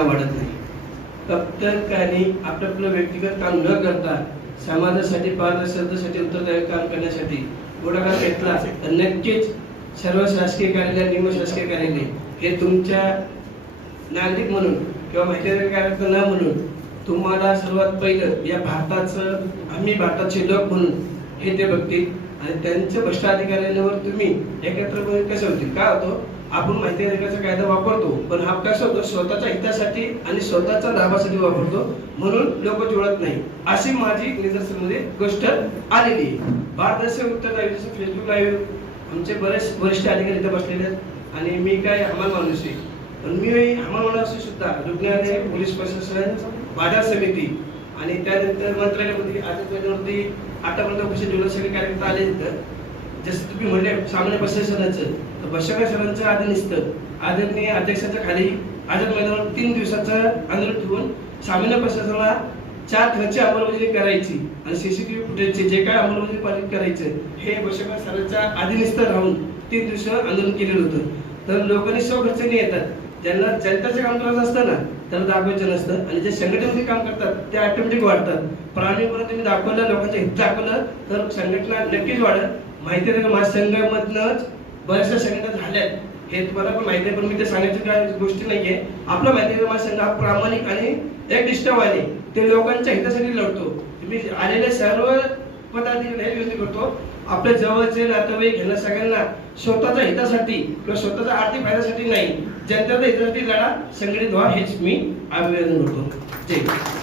कायदा वाढत नाही. कप्तरकांनी आपलं व्यक्तिगत काम न करता समाजासाठी पारदर्शकतेसाठी उत्तरदायी काम करण्यासाठी पुढाकार घेतला तर नक्कीच सर्व शासकीय कार्यालय निम शासकीय कार्यालय हे तुमच्या नागरिक म्हणून किंवा माहिती कार्यकर्ता न म्हणून तुम्हाला सर्वात पहिलं या भारताचं आम्ही भारताचे लोक म्हणून हे ते बघतील आणि त्यांच्या भ्रष्ट अधिकाऱ्यांवर तुम्ही एकत्र कसं होतील. काय होतो आपण माहिती अधिकाराचा कायदा वापरतो पण हा कसं होतो स्वतःच्या हितासाठी आणि स्वतःच्या लाभासाठी वापरतो म्हणून लोक जुळत नाही. अशी माझी निदर्शनामध्ये गोष्ट आलेली आहे. पारदर्शक उत्तरदायित्व फेसबुक लाईव्ह आमचे बरेच वरिष्ठ अधिकारी इथे बसलेले आहेत आणि मी काय हमाल माणूस आहे पण मी हमाल माणूस सुद्धा रुग्णालय पोलीस प्रशासन बाजार समिती आणि त्यानंतर मंत्रालयामध्ये आजवरती आतापर्यंत उपस्थित जेवढे सगळे कार्यकर्ते आले तिथं जसं तुम्ही म्हणले सामान्य प्रशासनाचं तर प्रशासनाचं आदरणीय आदरणीय अध्यक्षाच्या खाली आझाद मैदानावर 3 दिवसाचं आंदोलन ठेवून सामान्य प्रशासनाला 4 दिवसाची अंमलबजावणी करायची आणि सीसीटीव्ही फुटेजचे जे काय अंमलबजावणी करायचं हे प्रशासनाच्या आधीनिस्थ राहून 3 दिवस आंदोलन केलेलं होतं. तर लोकांनी स्वखर्चाने येतात ज्यांना जनताचं काम करायचं असतं ना त्यांना दाखवायचं नसतं आणि जे संघटनेमध्ये काम करतात ते ऑटोमॅटिक वाढतात. प्रामाणिकपणे तुम्ही दाखवलं लोकांच्या हित दाखवलं तर संघटना नक्कीच वाढत. माहिती आहे का महासंघामधनंच बऱ्याचशा संघटना झाल्यात हे तुम्हाला पण माहिती आहे पण मी ते सांगायची काय गोष्टी नाहीये. आपला माहिती आहे महासंघ हा प्रामाणिक आणि एकनिष्ठवादी ते लोकांच्या हितासाठी लढतो. तुम्ही आलेले सर्व पदाधिकारी विनंती करतो आपल्या जवळचे नातेवाईक यांना सगळ्यांना स्वतःच्या हितासाठी किंवा स्वतःच्या आर्थिक फायद्यासाठी नाही जनतेच्या हितासाठी लढा संघटित व्हा हेच मी आवेदन करतो. जय